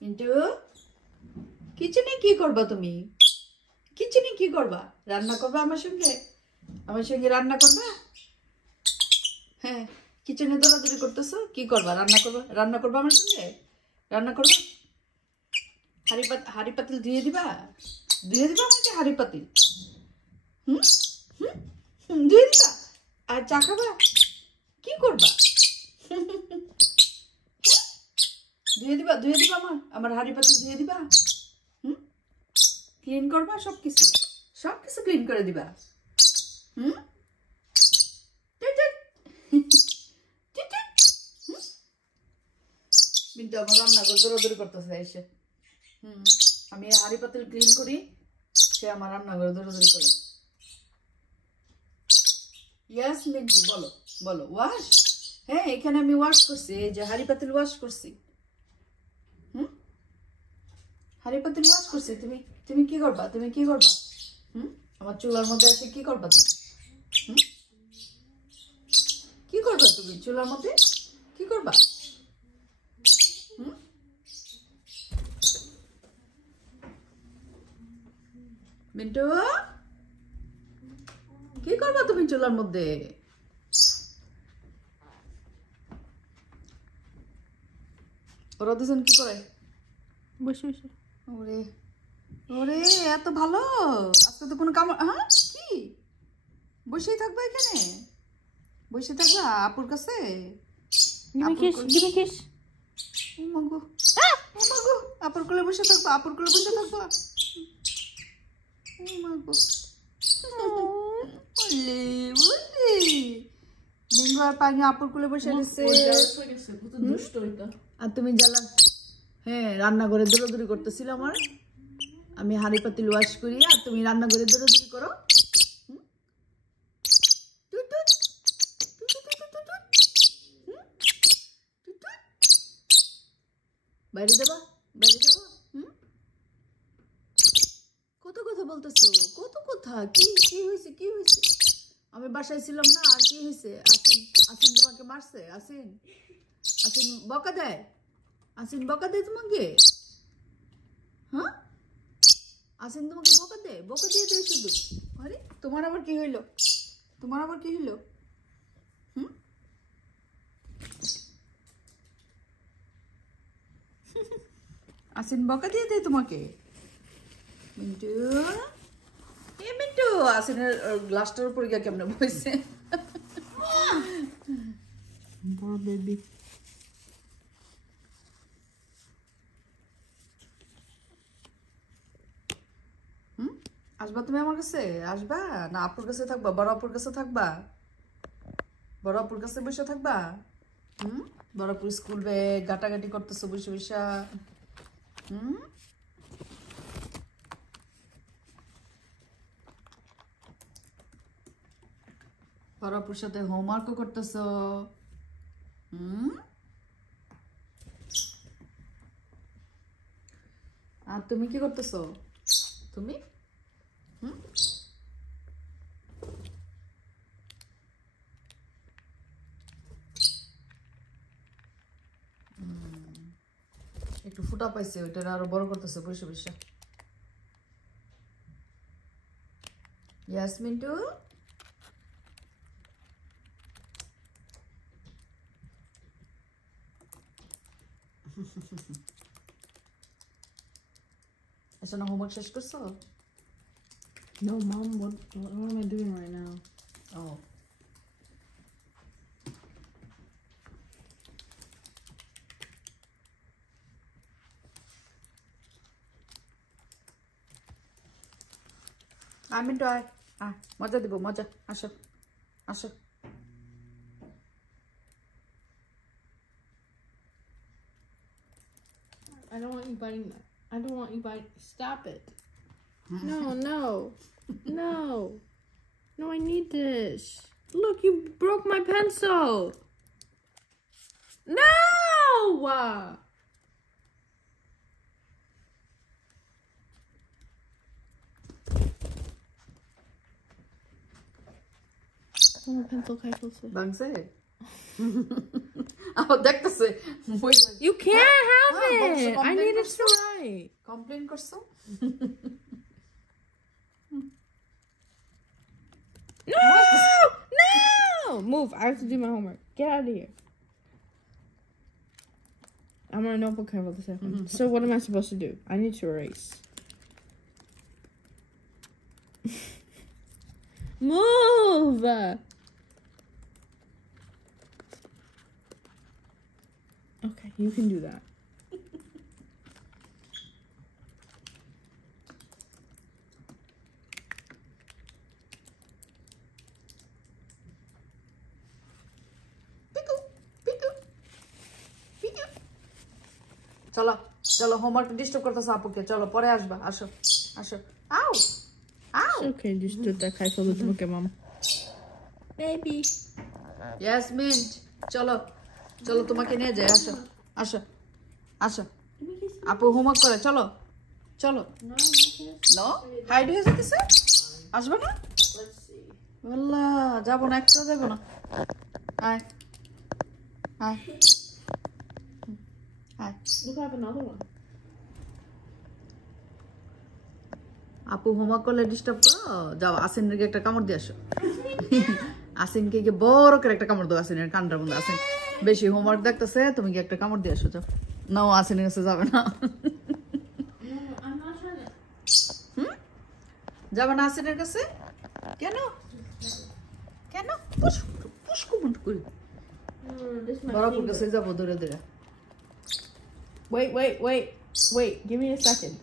কিন্তু কিচেনে কি করবা তুমি? কিচেনে কি করবা? রান্না করবা আমার সঙ্গে? আমার সঙ্গে রান্না করবা? হ্যাঁ, কিচেনে দৌড়াদৌড়ি করতেছো, কি করবা? রান্না করবা? রান্না করবা আমার সঙ্গে? রান্না করবা? হাড়ি পাতিল ধুয়ে দিবা? ধুয়ে দিবা আমাকে হাড়ি পাতিল? হুম হুম, ধুয়ে দিবা? আর চা খাবা? কি করবা? ধুয়ে দিবা? ধুয়ে দিবা আমার হাড়ি পাতিল ধুয়ে দিবা? হুম, ক্লিন করবা? সবকিছু সবকিছু ক্লিন করে দিবা? হুম, কিন্তু আমার রান্নাঘর দৌড়াদৌড়ি করতেছে এসে। আমি হাড়ি পাতিল ক্লিন করি, সে আমার রান্নাঘর দৌড়াদৌড়ি করে। ইয়াস মিন্টু, বলো বলো। ওয়াশ? হ্যাঁ, এখানে আমি ওয়াশ করছি, এই যে হাড়ি পাতিল ওয়াশ করছি। হাড়ি পাতিল ওয়াশ করছি। তুমি তুমি কি করবা? তুমি কি করবা? আমার চুলার মধ্যে এসে কি করবা তুমি? কি করবা তুমি চুলার মধ্যে? কি করবা? মিন্টু, কি করবা তুমি চুলার মধ্যে? ওরা দুজন কি করে? বসে বসে। ওরে ওরে, এত ভালো। আজকে তো কোনো কাম, হ্যাঁ কি বসেই থাকবা এখানে? বসে থাকবা আপুর কাছে? ও মাগো, ও মাগো, আপুর কোলে বসে থাকবা? আপুর কোলে বসে থাকবা? ও মাগো, ওলে ওলে, লিঙ্গু আর পানি আপুর কোলে বসে গেছে। আর তুমি জ্বালা, হ্যাঁ, রান্নাঘরে দৌড়াদৌড়ি করতেছিল আমার। আমি হাড়ি পাতিল ওয়াশ করি আর তুমি রান্নাঘরে দৌড়াদৌড়ি করো। বাইরে যাবা? বাইরে যাবা? কত কথা বলতেছো, কত কথা। কি কি হয়েছে? কি হয়েছে? আমি বাসায় ছিলাম না, আর কি হয়েছে? আসিন, আসিন তোমাকে মারছে? আসিন, আসিন বকা দেয়? আসিন বকা দেয় তোমাকে? হ্যাঁ, আসিন তোমাকে বকা দেয়? বকা দিয়ে দেয় শুধু? আরে তোমার আবার কি হইলো? তোমার আবার কি হইলো? আসিন বকা দিয়ে দেয় তোমাকে? মিন্টু, এ মিন্টু, আসিনের গ্লাসটার উপর গিয়ে কেমনে বসে? Poor baby. আসবা তুমি আমার কাছে? আসবা না আপুর কাছে থাকবা? বড় আপুর কাছে থাকবা? বড় আপুর কাছে বসে থাকবা? বড় আপুর স্কুল ব্যাগ গাটাগাটি করতেছো বসে বসে। বড় আপুর সাথে হোমওয়ার্কও করতেছো। আর তুমি কি করতেছো? তুমি একটু ফুটা পাইছে, ওইটা আরো বড় করতেছে বসে বসে। ইয়াস মিন্টু, এসো না, হোমওয়ার্ক শেষ করছো? No, Mom, what am I doing right now? Oh. Mintu আয়, মজা দিব, মজা। আসো আসো। I don't want you biting that. I don't want you biting. Stop it. No, no, no. No, I need this. Look, you broke my pencil. No! My pencil খাইছে। ভাঙছে? আবার দেখতেছে। You can't have it. I need to করছো right. Complain করছো No! No! Move. I have to do my homework. Get out of here. I'm on a notebook cover this happened. So what am I supposed to do? I need to erase. Move! Okay, you can do that. Piku পিকু পিকু চলো চলো homework disturb করতেছ আপুকে চলো পরে আসবা আসো আসো আউ আউ It's okay, just do that. I told it to mom. Baby. Yasmin চলো চলো তোমাকে নিয়ে যাই আসো আসো আসো আপু হোমওয়ার্ক করে চলো চলো নো হাইড হয়ে যেতেছে আসবে না Let's see. আল্লাহ যাবো না একটা যাবো না আয় আয় আয় Look, I have another one. আপু হোমওয়ার্ক করলে ডিস্টার্ব করো যাও আসিনকে একটা কামড় দিয়ে আসো আসিনকে গিয়ে বড় করে একটা কামড় দাও আসিনের কানটার মধ্যে আসিন বেশি হোমওয়ার্ক দেখতেছে তুমি কি একটা কামড় দিয়ে আসো যাও নাও আসিনের কাছে যাবে না No, I'm not trying to. যাবে না আসিনের কাছে কেন কেন পুশ পুশ কুমন্ট করি No, this is my বড় আপুর finger. কাছে যাবো ধরে ধরে Wait. Give me a second.